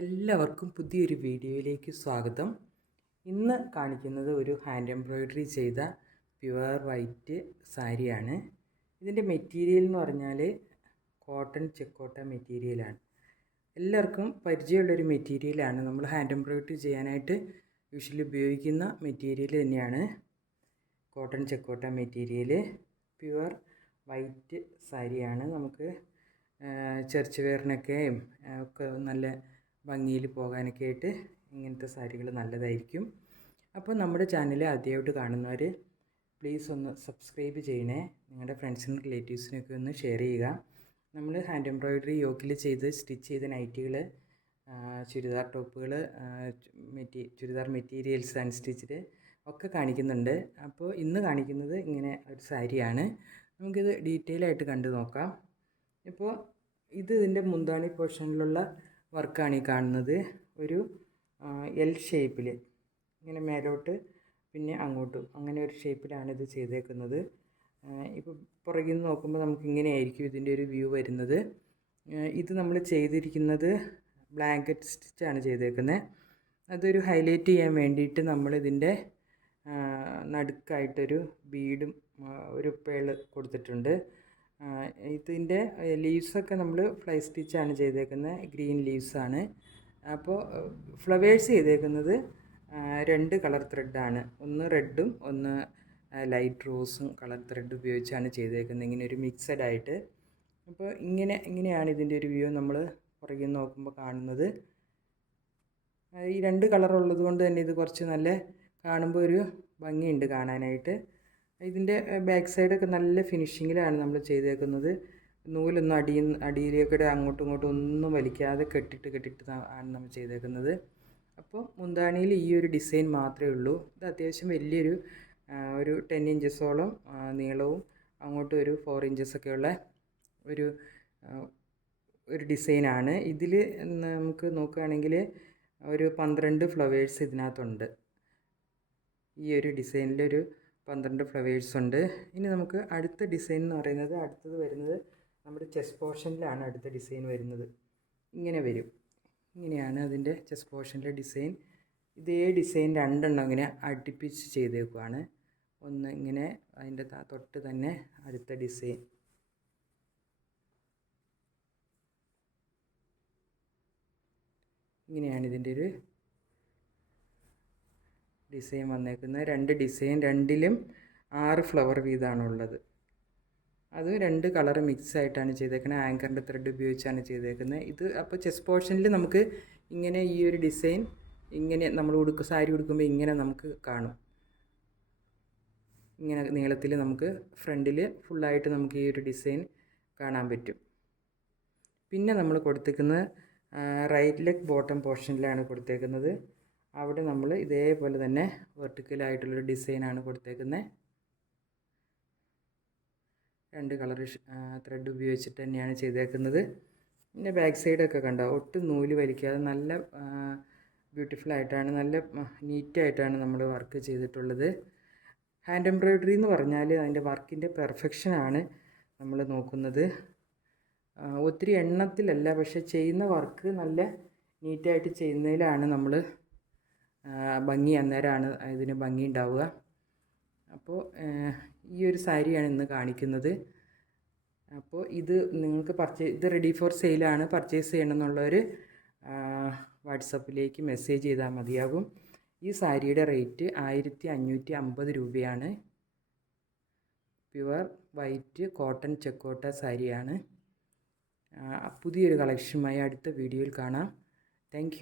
എല്ലാവർക്കും പുതിയൊരു വീഡിയോയിലേക്ക് സ്വാഗതം. ഇന്ന് കാണിക്കുന്നത് ഒരു ഹാൻഡ് എംബ്രോയ്ഡറി ചെയ്ത പ്യുവർ വൈറ്റ് സാരിയാണ്. ഇതിൻ്റെ മെറ്റീരിയൽ എന്ന് പറഞ്ഞാൽ കോട്ടൺ ചെക്കോട്ട മെറ്റീരിയലാണ്. എല്ലാവർക്കും പരിചയമുള്ളൊരു മെറ്റീരിയലാണ്. നമ്മൾ ഹാൻഡ് എംബ്രോയ്ഡറി ചെയ്യാനായിട്ട് യൂഷ്വലി ഉപയോഗിക്കുന്ന മെറ്റീരിയൽ തന്നെയാണ് കോട്ടൺ ചെക്കോട്ട മെറ്റീരിയൽ. പ്യുവർ വൈറ്റ് സാരിയാണ്. നമുക്ക് ചർച്ച് വെയറിനൊക്കെ ഒക്കെ നല്ല ഭംഗിയിൽ പോകാനൊക്കെ ആയിട്ട് ഇങ്ങനത്തെ സാരികൾ നല്ലതായിരിക്കും. അപ്പോൾ നമ്മുടെ ചാനൽ ആദ്യമായിട്ട് കാണുന്നവർ പ്ലീസ് ഒന്ന് സബ്സ്ക്രൈബ് ചെയ്യണേ. നിങ്ങളുടെ ഫ്രണ്ട്സിനും റിലേറ്റീവ്സിനൊക്കെ ഒന്ന് ഷെയർ ചെയ്യുക. നമ്മൾ ഹാൻഡ് എംബ്രോയ്ഡറി യോക്കിൽ ചെയ്ത് സ്റ്റിച്ച് ചെയ്ത നൈറ്റികൾ, ചുരിദാർ ടോപ്പുകൾ, ചുരിദാർ മെറ്റീരിയൽസ് അൺസ്റ്റിച്ച്ഡ് ഒക്കെ കാണിക്കുന്നുണ്ട്. അപ്പോൾ ഇന്ന് കാണിക്കുന്നത് ഇങ്ങനെ ഒരു സാരിയാണ്. നമുക്കിത് ഡീറ്റെയിൽ ആയിട്ട് കണ്ടു നോക്കാം. ഇപ്പോൾ ഇതിൻ്റെ മുന്താണി പോർഷനിലുള്ള വർക്കാണ് ഈ കാണുന്നത്. ഒരു എൽ ഷേപ്പിൽ ഇങ്ങനെ മേലോട്ട് പിന്നെ അങ്ങോട്ടും അങ്ങനെ ഒരു ഷേപ്പിലാണ് ഇത് ചെയ്തേക്കുന്നത്. ഇപ്പോൾ പുറകിൽ നിന്ന് നോക്കുമ്പോൾ നമുക്ക് ഇങ്ങനെയായിരിക്കും ഇതിൻ്റെ ഒരു വ്യൂ വരുന്നത്. ഇത് നമ്മൾ ചെയ്തിരിക്കുന്നത് ബ്ലാങ്കറ്റ് സ്റ്റിച്ചാണ് ചെയ്തേക്കുന്നത്. അതൊരു ഹൈലൈറ്റ് ചെയ്യാൻ വേണ്ടിയിട്ട് നമ്മളിതിൻ്റെ നടുക്കായിട്ടൊരു ബീഡും ഒരു പേള് കൊടുത്തിട്ടുണ്ട്. ഇതിൻ്റെ ലീവ്സൊക്കെ നമ്മൾ ഫ്ലൈ സ്റ്റിച്ചാണ് ചെയ്തേക്കുന്നത്, ഗ്രീൻ ലീവ്സാണ്. അപ്പോൾ ഫ്ലവേഴ്സ് ചെയ്തേക്കുന്നത് 2 കളർ ത്രെഡാണ്. ഒന്ന് റെഡും ഒന്ന് ലൈറ്റ് റോസും കളർ ത്രെഡ് ഉപയോഗിച്ചാണ് ചെയ്തേക്കുന്നത്, ഇങ്ങനെ ഒരു മിക്സഡ് ആയിട്ട്. അപ്പോൾ ഇങ്ങനെയാണ് ഇതിൻ്റെ ഒരു വ്യൂ നമ്മൾ പുറകിൽ നോക്കുമ്പോൾ കാണുന്നത്. ഈ 2 കളർ ഉള്ളത് കൊണ്ട് തന്നെ ഇത് കുറച്ച് നല്ല കാണുമ്പോൾ ഒരു ഭംഗിയുണ്ട് കാണാനായിട്ട്. ഇതിൻ്റെ ബാക്ക് സൈഡൊക്കെ നല്ല ഫിനിഷിങ്ങിലാണ് നമ്മൾ ചെയ്തേക്കുന്നത്. നൂലൊന്നും അടിയിലേക്കൂടെ അങ്ങോട്ടും ഇങ്ങോട്ടും ഒന്നും വലിക്കാതെ കെട്ടിട്ട് ആണ് നമ്മൾ ചെയ്തേക്കുന്നത്. അപ്പോൾ മുന്താണിയിൽ ഈ ഒരു ഡിസൈൻ മാത്രമേ ഉള്ളൂ. ഇത് അത്യാവശ്യം വലിയൊരു ഒരു 10 ഇഞ്ചസോളം നീളവും അങ്ങോട്ടും ഒരു 4 ഇഞ്ചസൊക്കെയുള്ള ഒരു ഡിസൈനാണ്. ഇതിൽ നമുക്ക് നോക്കുകയാണെങ്കിൽ ഒരു 12 ഫ്ലവേഴ്സ് ഇതിനകത്തുണ്ട്. ഈ ഒരു ഡിസൈനിലൊരു 12 ഫ്ലവേഴ്സ് ഉണ്ട്. ഇനി നമുക്ക് അടുത്ത ഡിസൈൻ എന്ന് പറയുന്നത്, അടുത്തത് വരുന്നത് നമ്മുടെ ചെസ്റ്റ് പോർഷനിലാണ് അടുത്ത ഡിസൈൻ വരുന്നത്. ഇങ്ങനെ വരും. ഇങ്ങനെയാണ് അതിൻ്റെ ചെസ്റ്റ് പോർഷനിലെ ഡിസൈൻ. ഇതേ ഡിസൈൻ 2 എണ്ണം ഇങ്ങനെ അടുപ്പിച്ച് ചെയ്തേക്കുവാണ്. ഒന്ന് ഇങ്ങനെ അതിൻ്റെ തൊട്ട് തന്നെ അടുത്ത ഡിസൈൻ. ഇങ്ങനെയാണ് ഇതിൻ്റെ ഒരു ഡിസൈൻ വന്നേക്കുന്നത്. 2 ഡിസൈൻ, 2ലും 6 ഫ്ലവർ വീതമാണുള്ളത്. അത് 2 കളർ മിക്സ് ആയിട്ടാണ് ചെയ്തേക്കുന്നത്. ആങ്കറിൻ്റെ ത്രെഡ് ഉപയോഗിച്ചാണ് ചെയ്തേക്കുന്നത്. ഇത് അപ്പോൾ ചെസ്റ്റ് പോർഷനിൽ നമുക്ക് ഇങ്ങനെ ഈ ഒരു ഡിസൈൻ ഇങ്ങനെ നമ്മൾ സാരി ഉടുക്കുമ്പോൾ ഇങ്ങനെ നമുക്ക് കാണും. ഇങ്ങനെ നീളത്തിൽ നമുക്ക് ഫ്രണ്ടിൽ ഫുള്ളായിട്ട് നമുക്ക് ഈ ഒരു ഡിസൈൻ കാണാൻ പറ്റും. പിന്നെ നമ്മൾ കൊടുത്തേക്കുന്നത് റൈറ്റ് ലെഗ് ബോട്ടം പോർഷനിലാണ് കൊടുത്തേക്കുന്നത്. അവിടെ നമ്മൾ ഇതേപോലെ തന്നെ വെർട്ടിക്കലായിട്ടുള്ളൊരു ഡിസൈനാണ് കൊടുത്തേക്കുന്നത്. 2 കളർ ത്രെഡ് ഉപയോഗിച്ചിട്ട് തന്നെയാണ് ചെയ്തേക്കുന്നത്. പിന്നെ ബാക്ക് സൈഡൊക്കെ കണ്ടോ, ഒട്ടും നൂല് വലിക്കാതെ നല്ല ബ്യൂട്ടിഫുള്ളായിട്ടാണ്, നല്ല നീറ്റായിട്ടാണ് നമ്മൾ വർക്ക് ചെയ്തിട്ടുള്ളത്. ഹാൻഡ് എംബ്രോയ്ഡറി എന്ന് പറഞ്ഞാൽ അതിൻ്റെ വർക്കിൻ്റെ പെർഫെക്ഷനാണ് നമ്മൾ നോക്കുന്നത്. ഒത്തിരി എണ്ണത്തിലല്ല, പക്ഷെ ചെയ്യുന്ന വർക്ക് നല്ല നീറ്റായിട്ട് ചെയ്യുന്നതിലാണ് നമ്മൾ ഭംഗി, അന്നേരമാണ് ഇതിന് ഭംഗി ഉണ്ടാവുക. അപ്പോൾ ഈ ഒരു സാരിയാണ് ഇന്ന് കാണിക്കുന്നത്. അപ്പോൾ ഇത് നിങ്ങൾക്ക് ഇത് റെഡി ഫോർ സെയിലാണ്. പർച്ചേസ് ചെയ്യണമെന്നുള്ളവർ വാട്സപ്പിലേക്ക് മെസ്സേജ് ചെയ്താൽ മതിയാകും. ഈ സാരിയുടെ റേറ്റ് 1550 രൂപയാണ്. പ്യുവർ വൈറ്റ് കോട്ടൺ ചെക്കോട്ട സാരിയാണ്. പുതിയൊരു കളക്ഷനുമായി അടുത്ത വീഡിയോയിൽ കാണാം. താങ്ക്